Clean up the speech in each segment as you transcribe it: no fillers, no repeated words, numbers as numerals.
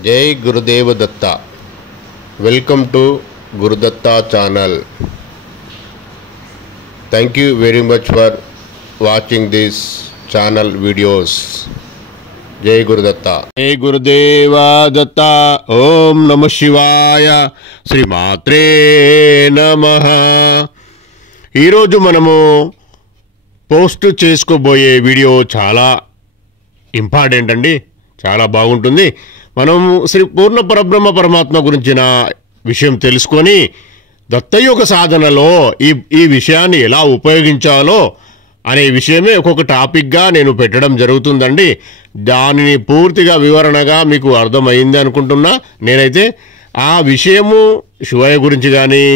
Jai Gurudev Datta. Welcome to Gurudatta channel. Thank you very much for watching this channel videos. Jai Gurudatta. Jai Gurudeva Datta. Om Namah Shivaya. Sri Matre Namaha. ఈరోజు మనము post చేసుకోబోయే video చాలా important అండి, చాలా బాగుంటుంది. మనం శ్రీ పూర్ణ పరబ్రహ్మ పరమాత్మ గురించిన విషయం తెలుసుకొని దత్తయోగ సాధనలో ఈ విషయాన్ని ఎలా ఉపయోగించాలో అనే విషయమే ఒక్కొక్క టాపిక్గా నేను పెట్టడం జరుగుతుందండి. దానిని పూర్తిగా వివరణగా మీకు అర్థమైంది అనుకుంటున్నా. నేనైతే ఆ విషయము శివయ్య గురించి కానీ,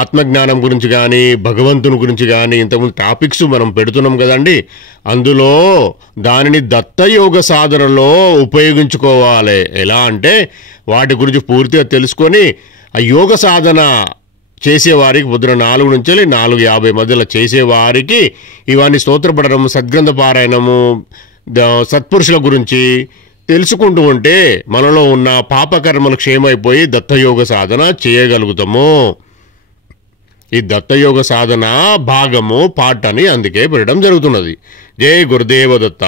ఆత్మజ్ఞానం గురించి కానీ, భగవంతుని గురించి కానీ ఇంతకుముందు టాపిక్స్ మనం పెడుతున్నాం కదండి. అందులో దానిని దత్తయోగ సాధనలో ఉపయోగించుకోవాలి. ఎలా అంటే వాటి గురించి పూర్తిగా తెలుసుకొని ఆ యోగ సాధన చేసేవారికి పొద్దున 4 నుంచి 4:50 మధ్యలో చేసేవారికి ఇవన్నీ స్తోత్రపడడం, సద్గ్రంథ పారాయణము, సత్పురుషుల గురించి తెలుసుకుంటూ ఉంటే మనలో ఉన్న పాపకర్మలు క్షేమైపోయి దత్తయోగ సాధన చేయగలుగుతాము. ఈ దత్తయోగ సాధన భాగము పార్ట్ అని అందుకే పెట్టడం జరుగుతున్నది. జై గురుదేవ దత్త.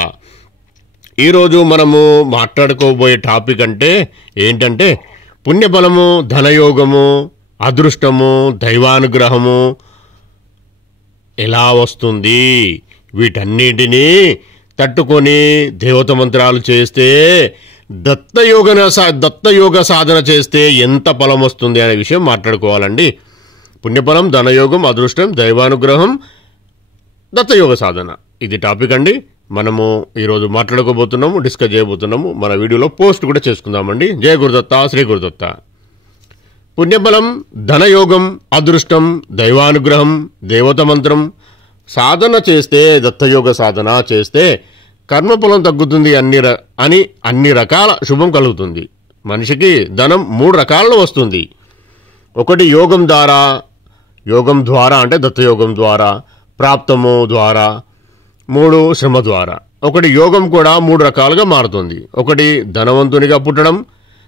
ఈరోజు మనము మాట్లాడుకోబోయే టాపిక్ అంటే ఏంటంటే పుణ్యబలము, ధనయోగము, అదృష్టము, దైవానుగ్రహము ఎలా వస్తుంది, వీటన్నిటినీ తట్టుకొని దేవత మంత్రాలు చేస్తే దత్తయోగ సాధన చేస్తే ఎంత ఫలం వస్తుంది అనే విషయం మాట్లాడుకోవాలండి. పుణ్యఫలం, ధనయోగం, అదృష్టం, దైవానుగ్రహం, దత్తయోగ సాధన, ఇది టాపిక్ అండి. మనము ఈరోజు మాట్లాడుకోబోతున్నాము, డిస్కస్ చేయబోతున్నాము. మన వీడియోలో పోస్ట్ కూడా చేసుకుందామండి. జయ గురుదత్త, శ్రీ గురుదత్త. పుణ్యఫలం, ధనయోగం, అదృష్టం, దైవానుగ్రహం, దేవత మంత్రం సాధన చేస్తే, దత్తయోగ సాధన చేస్తే కర్మఫలం తగ్గుతుంది అని అన్ని రకాల శుభం కలుగుతుంది. మనిషికి ధనం 3 రకాలలో వస్తుంది. ఒకటి యోగం ద్వారా అంటే దత్తయోగం ద్వారా, ప్రాప్తము ద్వారా, 3 శ్రమ ద్వారా. ఒకటి యోగం కూడా 3 రకాలుగా మారుతుంది. ఒకటి ధనవంతునిగా పుట్టడం,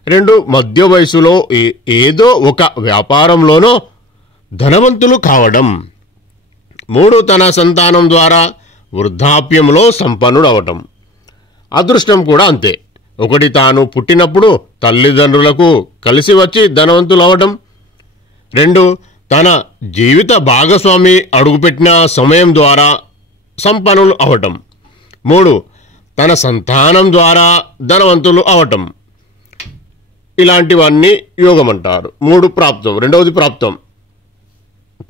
2 మధ్య వయసులో ఏదో ఒక వ్యాపారంలోనో ధనవంతులు కావడం, 3 తన సంతానం ద్వారా వృద్ధాప్యంలో సంపన్నుడు అవటం. అదృష్టం కూడా అంతే. ఒకటి తాను పుట్టినప్పుడు తల్లిదండ్రులకు కలిసి వచ్చి ధనవంతులు అవటం, 2 తన జీవిత భాగస్వామి అడుగుపెట్టిన సమయం ద్వారా సంపన్నులు అవటం, 3 తన సంతానం ద్వారా ధనవంతులు అవటం. ఇలాంటివన్నీ యోగం అంటారు. 3 ప్రాప్తం. రెండవది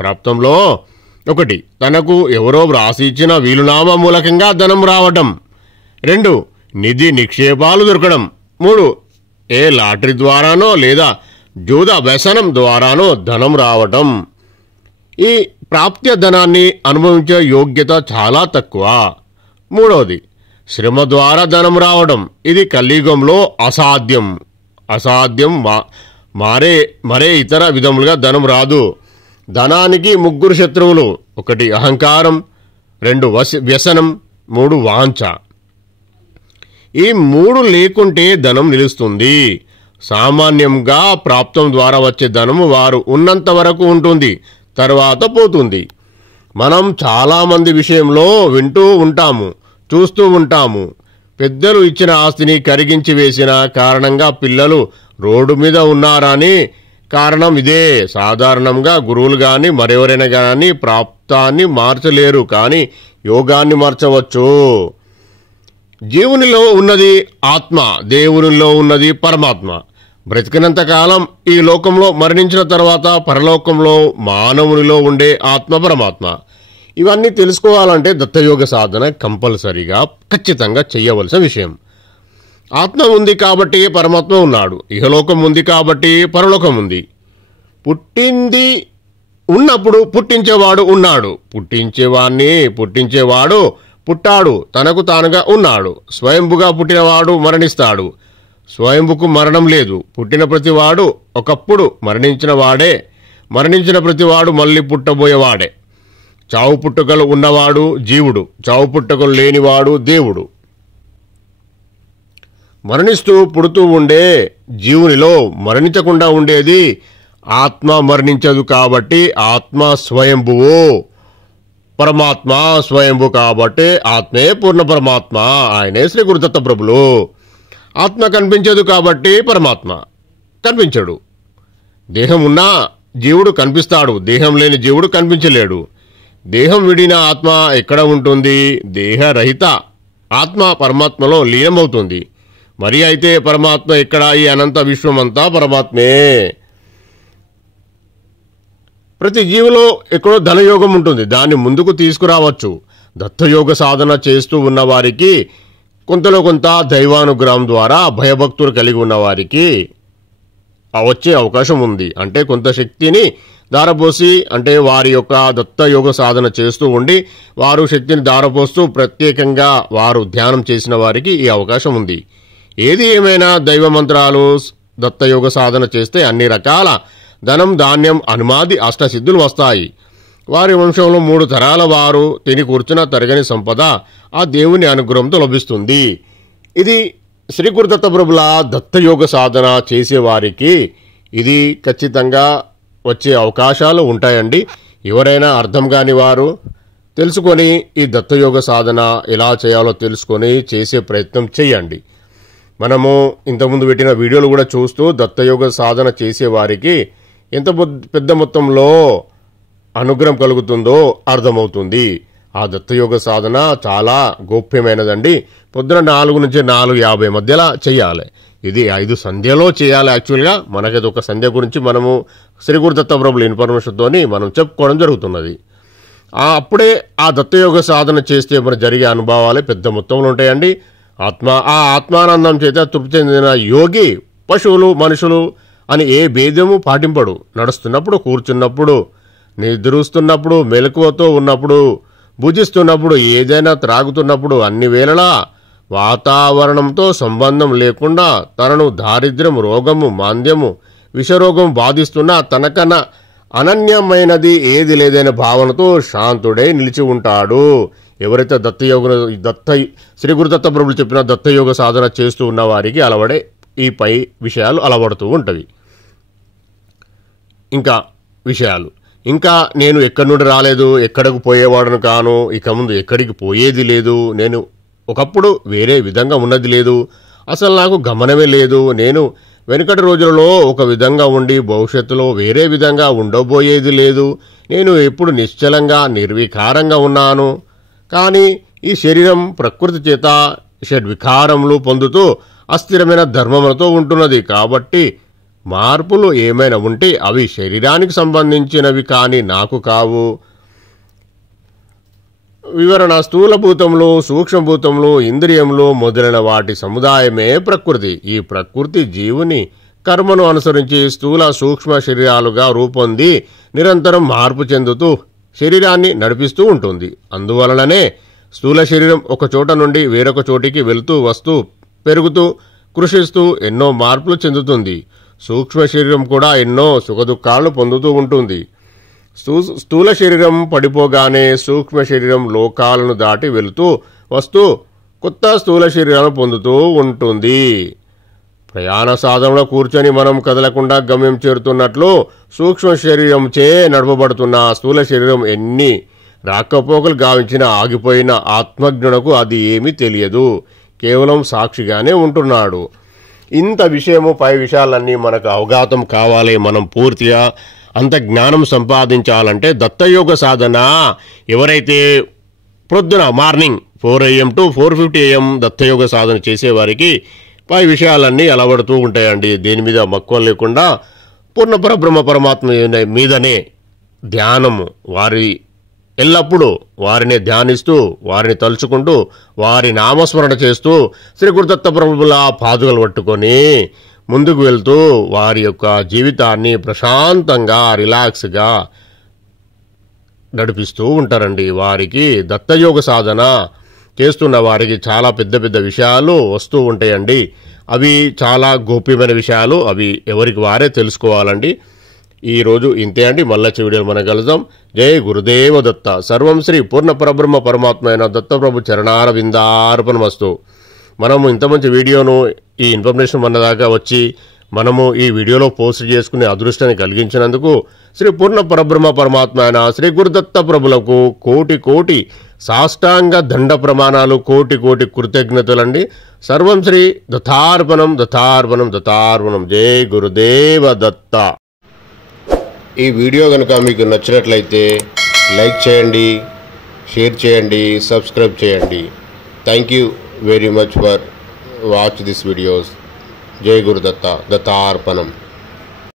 ప్రాప్తంలో ఒకటి తనకు ఎవరో వ్రాసి ఇచ్చిన వీలునామా మూలకంగా ధనం రావటం, 2 నిధి నిక్షేపాలు దొరకడం, 3 ఏ లాటరీ ద్వారానో లేదా జూద వ్యసనం ద్వారానో ధనం రావటం. ఈ ప్రాప్త్య ధనాన్ని అనుభవించే యోగ్యత చాలా తక్కువ. 3వది శ్రమ ద్వారా ధనం రావడం. ఇది కలియుగంలో అసాధ్యం. మరే ఇతర విధములుగా ధనం రాదు. ధనానికి 3 శత్రువులు. 1 అహంకారం, 2 వ్యసనం, 3 వాంఛ. ఈ 3 లేకుంటే ధనం నిలుస్తుంది. సామాన్యంగా ప్రాప్తం ద్వారా వచ్చే ధనము వారు ఉన్నంత వరకు ఉంటుంది, తర్వాత పోతుంది. మనం చాలామంది విషయంలో వింటూ ఉంటాము, చూస్తూ ఉంటాము. పెద్దలు ఇచ్చిన ఆస్తిని కరిగించి వేసిన కారణంగా పిల్లలు రోడ్డు మీద ఉన్నారని కారణం ఇదే. సాధారణంగా గురువులు కానీ మరెవరైనా కానీ ప్రాప్తాన్ని మార్చలేరు, కానీ యోగాన్ని మార్చవచ్చు. జీవునిలో ఉన్నది ఆత్మ, దేవునిలో ఉన్నది పరమాత్మ. బ్రతికినంత కాలం ఈ లోకంలో, మరణించిన తర్వాత పరలోకంలో మానవునిలో ఉండే ఆత్మ పరమాత్మ. ఇవన్నీ తెలుసుకోవాలంటే దత్తయోగ సాధన కంపల్సరీగా ఖచ్చితంగా చేయవలసిన విషయం. ఆత్మ ఉంది కాబట్టి పరమాత్మ ఉన్నాడు, ఇహలోకం ఉంది కాబట్టి పరలోకం ఉంది. ఉన్నప్పుడు పుట్టించేవాడు ఉన్నాడు, పుట్టించేవాడు పుట్టాడు, తనకు తానుగా ఉన్నాడు. స్వయంభుగా పుట్టినవాడు మరణిస్తాడు, స్వయంభుకు మరణం లేదు. పుట్టిన ప్రతివాడు ఒకప్పుడు మరణించిన ప్రతివాడు మళ్ళీ పుట్టబోయేవాడే. చావు పుట్టుకలు ఉన్నవాడు జీవుడు, చావు పుట్టుకలు లేనివాడు దేవుడు. మరణిస్తూ పుడుతూ ఉండే జీవునిలో మరణించకుండా ఉండేది ఆత్మ మరణించదు కాబట్టి ఆత్మ స్వయంభువు, పరమాత్మ స్వయంభు కాబట్టి ఆత్మే పూర్ణ పరమాత్మ, ఆయనే శ్రీ గురుదత్త ప్రభులు. ఆత్మ కనిపించదు కాబట్టి పరమాత్మ కనిపించడు. దేహం ఉన్నా జీవుడు కనిపిస్తాడు, దేహం లేని జీవుడు కనిపించలేడు. దేహం విడిన ఆత్మ ఎక్కడ ఉంటుంది? దేహరహిత ఆత్మ పరమాత్మలో లీనమవుతుంది. మరి అయితే పరమాత్మ ఎక్కడ? ఈ అనంత విశ్వమంతా పరమాత్మే. ప్రతి జీవిలో ఎక్కడో ధనయోగం ఉంటుంది, దాన్ని ముందుకు తీసుకురావచ్చు. దత్తయోగ సాధన చేస్తూ ఉన్నవారికి కొంతలో కొంత దైవానుగ్రహం ద్వారా భయభక్తులు కలిగి ఉన్నవారికి వచ్చే అవకాశం ఉంది. అంటే కొంత శక్తిని దారపోసి, అంటే వారి యొక్క దత్తయోగ సాధన చేస్తూ ఉండి వారు శక్తిని దారపోస్తూ ప్రత్యేకంగా వారు ధ్యానం చేసిన వారికి ఈ అవకాశం ఉంది. ఏది ఏమైనా దైవ మంత్రాలు దత్తయోగ సాధన చేస్తే అన్ని రకాల ధనం, ధాన్యం, అనుమాది అష్టసిద్ధులు వస్తాయి. వారి వంశంలో 3 తరాల వారు తిని కూర్చున్న తరగని సంపద ఆ దేవుని అనుగ్రహంతో లభిస్తుంది. ఇది శ్రీ గురుదత్త ప్రభుల దత్తయోగ సాధన చేసేవారికి ఇది ఖచ్చితంగా వచ్చే అవకాశాలు ఉంటాయండి. ఎవరైనా అర్థం కాని వారు తెలుసుకొని ఈ దత్తయోగ సాధన ఎలా చేయాలో తెలుసుకొని చేసే ప్రయత్నం చేయండి. మనము ఇంతకుముందు పెట్టిన వీడియోలు కూడా చూస్తూ దత్తయోగ సాధన చేసేవారికి ఎంత పెద్ద మొత్తంలో అనుగ్రహం కలుగుతుందో అర్థమవుతుంది. ఆ దత్తయోగ సాధన చాలా గోప్యమైనదండి. పొద్దున 4 నుంచి 4:50 మధ్యలో చేయాలి. ఇది 5 సంధ్యలో చేయాలి. యాక్చువల్గా మనకైతే ఒక సంధ్య గురించి మనము శ్రీ గురుదత్త ప్రభుల ఇన్ఫర్మేషన్తో మనం చెప్పుకోవడం జరుగుతున్నది. అప్పుడే ఆ దత్తయోగ సాధన చేస్తే మన జరిగే అనుభవాలే పెద్ద మొత్తంలో ఉంటాయండి. ఆ ఆత్మానందం చేత తృప్తి చెందిన యోగి పశువులు, మనుషులు అని ఏ భేదము పాటింపడు. నడుస్తున్నప్పుడు, కూర్చున్నప్పుడు, నిద్రిస్తున్నప్పుడు, మెలకువతో ఉన్నప్పుడు, భుజిస్తున్నప్పుడు, ఏదైనా త్రాగుతున్నప్పుడు, అన్ని వేళలా వాతావరణంతో సంబంధం లేకుండా తనను దారిద్ర్యం, రోగము, మాంద్యము, విషరోగం బాధిస్తున్నా తనకన్నా అనన్యమైనది ఏది లేదనే భావనతో శాంతుడై నిలిచి ఉంటాడు. ఎవరైతే శ్రీ గురుదత్త ప్రభులు చెప్పిన దత్తయోగ సాధన చేస్తూ ఉన్న వారికి అలవడే ఈ పై విషయాలు అలవడుతూ ఉంటవి. ఇంకా విషయాలు, ఇంకా నేను ఎక్కడి నుండి రాలేదు, ఎక్కడికి పోయేవాడును కాను, ఇక ముందు ఎక్కడికి పోయేది లేదు, నేను ఒకప్పుడు వేరే విధంగా ఉన్నది లేదు, అసలు నాకు గమనమే లేదు, నేను వెనుకటి రోజులలో ఒక విధంగా ఉండి భవిష్యత్తులో వేరే విధంగా ఉండబోయేది లేదు, నేను ఎప్పుడు నిశ్చలంగా నిర్వికారంగా ఉన్నాను. కానీ ఈ శరీరం ప్రకృతి చేత షడ్వికారములు పొందుతూ అస్థిరమైన ధర్మములతో ఉంటున్నది. కాబట్టి మార్పులు ఏమైనా ఉంటే అవి శరీరానికి సంబంధించినవి కానీ నాకు కావు. వివరణ: స్థూలభూతములు, సూక్ష్మభూతములు, ఇంద్రియములు మొదలైన వాటి సముదాయమే ప్రకృతి. ఈ ప్రకృతి జీవుని కర్మను అనుసరించి స్థూల సూక్ష్మ శరీరాలుగా రూపొంది నిరంతరం మార్పు చెందుతూ శరీరాన్ని నడిపిస్తూ ఉంటుంది. అందువలననే స్థూల శరీరం ఒక చోట నుండి వేరొక చోటికి వెళుతూ వస్తూ పెరుగుతూ కృషిస్తూ ఎన్నో మార్పులు చెందుతుంది. సూక్ష్మ శరీరం కూడా ఎన్నో సుఖదుఖాలను పొందుతూ ఉంటుంది. స్థూల శరీరం పడిపోగానే సూక్ష్మ శరీరం లోకాలను దాటి వెళుతూ వస్తూ కొత్త స్థూల శరీరాలను పొందుతూ ఉంటుంది. ప్రయాణ సాధనలో కూర్చొని మనం కదలకుండా గమ్యం చేరుతున్నట్లు సూక్ష్మ శరీరంచే నడపబడుతున్న స్థూల శరీరం ఎన్ని రాకపోకలు గావించిన ఆగిపోయిన ఆత్మజ్ఞునకు అది ఏమీ తెలియదు, కేవలం సాక్షిగానే ఉంటున్నాడు. ఇంత విషయము, పై విషయాలన్నీ మనకు అవగాహన కావాలి. మనం పూర్తిగా అంత జ్ఞానం సంపాదించాలంటే దత్తయోగ సాధన ఎవరైతే ప్రొద్దున మార్నింగ్ 4 AM to 4:50 AM దత్తయోగ సాధన చేసేవారికి పై విషయాలన్నీ అలవడుతూ ఉంటాయండి. దేని మీద మక్కువ లేకుండా పూర్ణ పరబ్రహ్మ పరమాత్మ మీదనే ధ్యానము, వారి ఎల్లప్పుడూ వారిని ధ్యానిస్తూ, వారిని తలుచుకుంటూ, వారి నామస్మరణ చేస్తూ శ్రీ గురుదత్త ప్రభుల పాదుకలు పట్టుకొని ముందుకు వెళ్తూ వారి యొక్క జీవితాన్ని ప్రశాంతంగా, రిలాక్స్గా నడిపిస్తూ ఉంటారండి. వారికి దత్తయోగ సాధన చేస్తున్న వారికి చాలా పెద్ద పెద్ద విషయాలు వస్తూ ఉంటాయండి. అవి చాలా గోప్యమైన విషయాలు, అవి ఎవరికి వారే తెలుసుకోవాలండి. ఈరోజు ఇంతే అండి. మళ్ళీ వీడియోలు మనం కలుద్దాం. జై గురుదేవ దత్త. సర్వం శ్రీ పూర్ణ పరబ్రహ్మ పరమాత్మ అయిన దత్తప్రభు చరణారవిందార్పణమస్తు. మనము ఇంత మంచి వీడియోను ఈ ఇన్ఫర్మేషన్ మన దాకా వచ్చి మనము ఈ వీడియోలో పోస్ట్ చేసుకునే అదృష్టాన్ని కలిగించినందుకు శ్రీ పూర్ణ పరబ్రహ్మ పరమాత్మ అయిన శ్రీ గురుదత్త ప్రభులకు కోటి కోటి సాష్టాంగ దండ ప్రమాణాలు, కోటి కోటి కృతజ్ఞతలండి. సర్వం శ్రీ దత్తార్పణం దత్తార్పణం దత్తార్పణం. జై గురుదేవ దత్త. ఈ వీడియో కనుక మీకు నచ్చినట్లయితే లైక్ చేయండి, షేర్ చేయండి, సబ్స్క్రైబ్ చేయండి. Thank you very much for watch this videos. జై గురుదత్త. దత్తార్పణం.